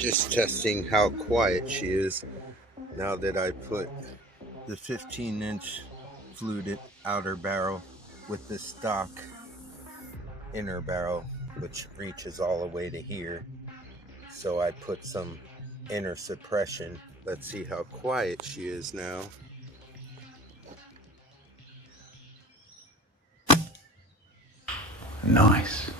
Just testing how quiet she is now that I put the 15-inch fluted outer barrel with the stock inner barrel, which reaches all the way to here. So I put some inner suppression. Let's see how quiet she is now. Nice.